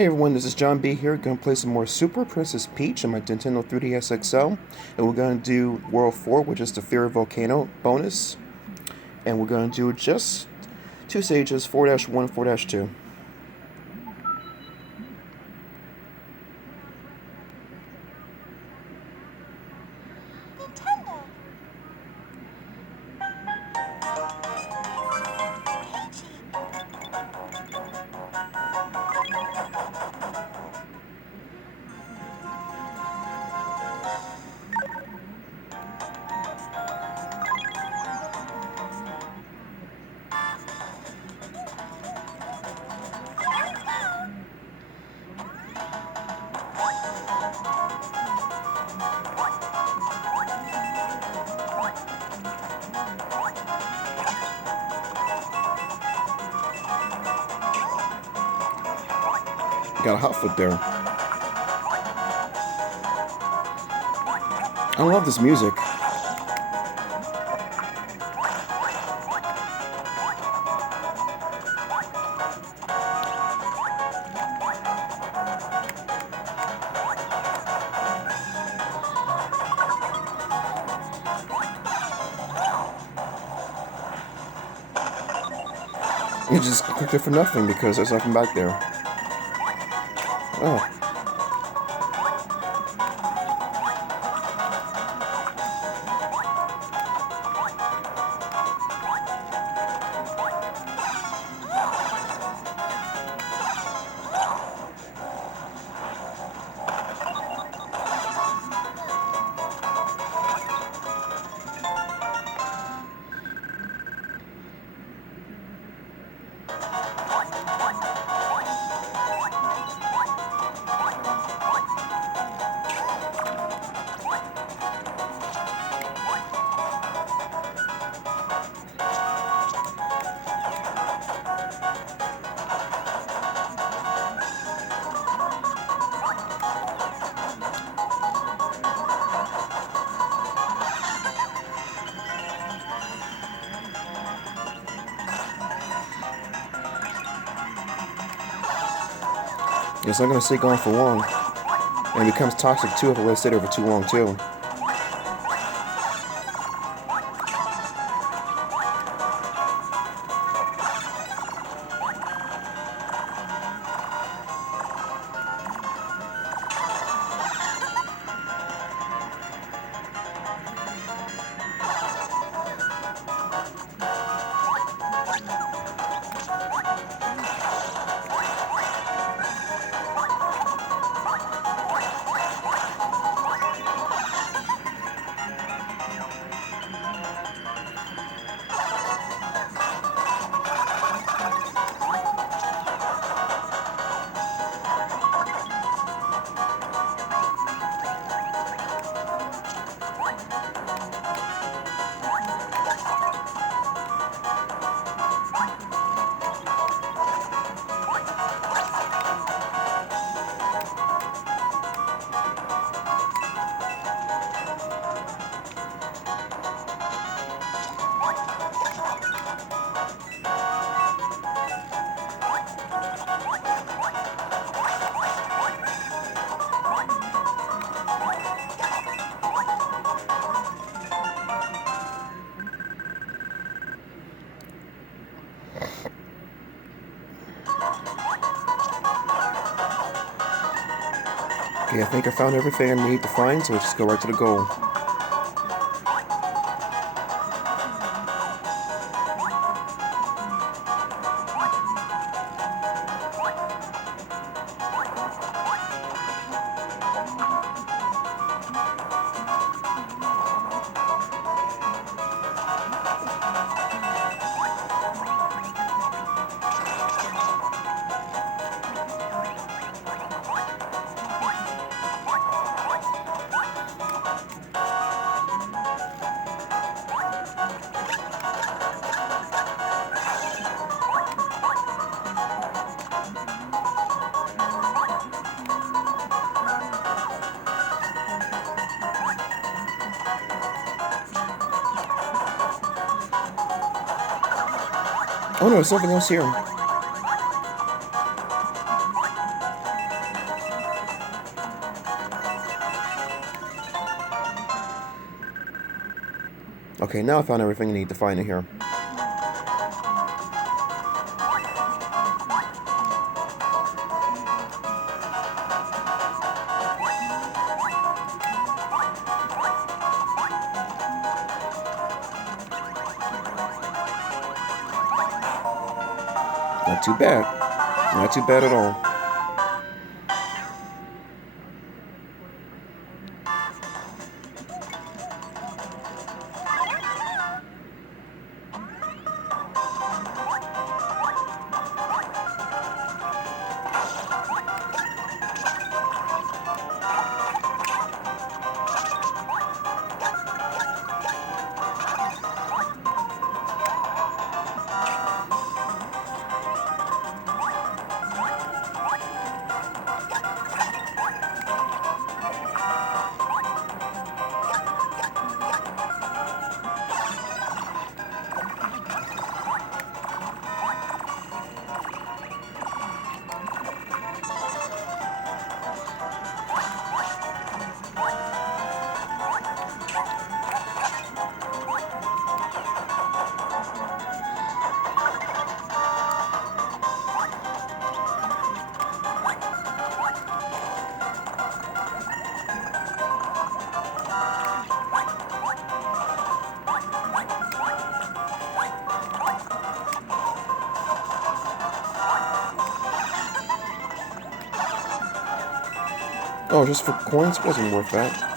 Hey everyone, this is John B here. Going to play some more Super Princess Peach on my Nintendo 3DS XL. And we're going to do World 4, which is the Fear of Volcano bonus. And we're going to do just two stages, 4-1, 4-2. Nintendo. Got a hot foot there. I love this music. You just clicked it for nothing because there's nothing back there. Oh. It's not going to stay going for long. And it becomes toxic too if it lets it over too long too. Okay, I think I found everything I need to find, so let's just go right to the goal. Oh no, there's something else here. Okay, now I found everything I need to find in here. Not too bad. Not too bad at all. Oh, just for coins? Wasn't worth that.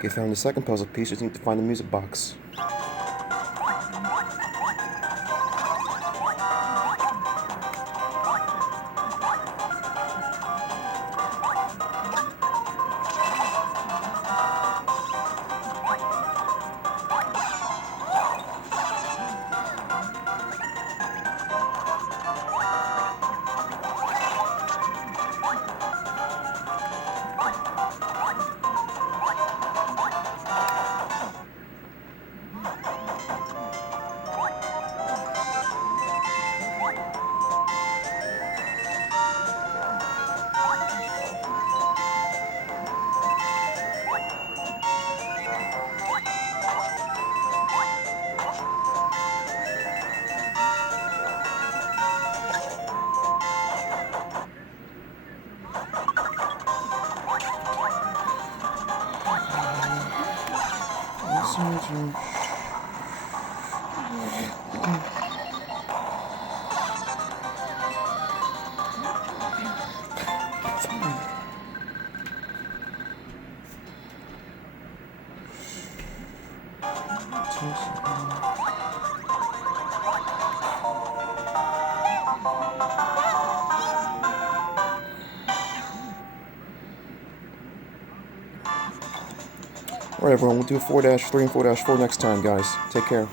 Okay, found the second puzzle piece. Just need to find the music box. Alright everyone, we'll do 4-3 and 4-4 next time, guys. Take care.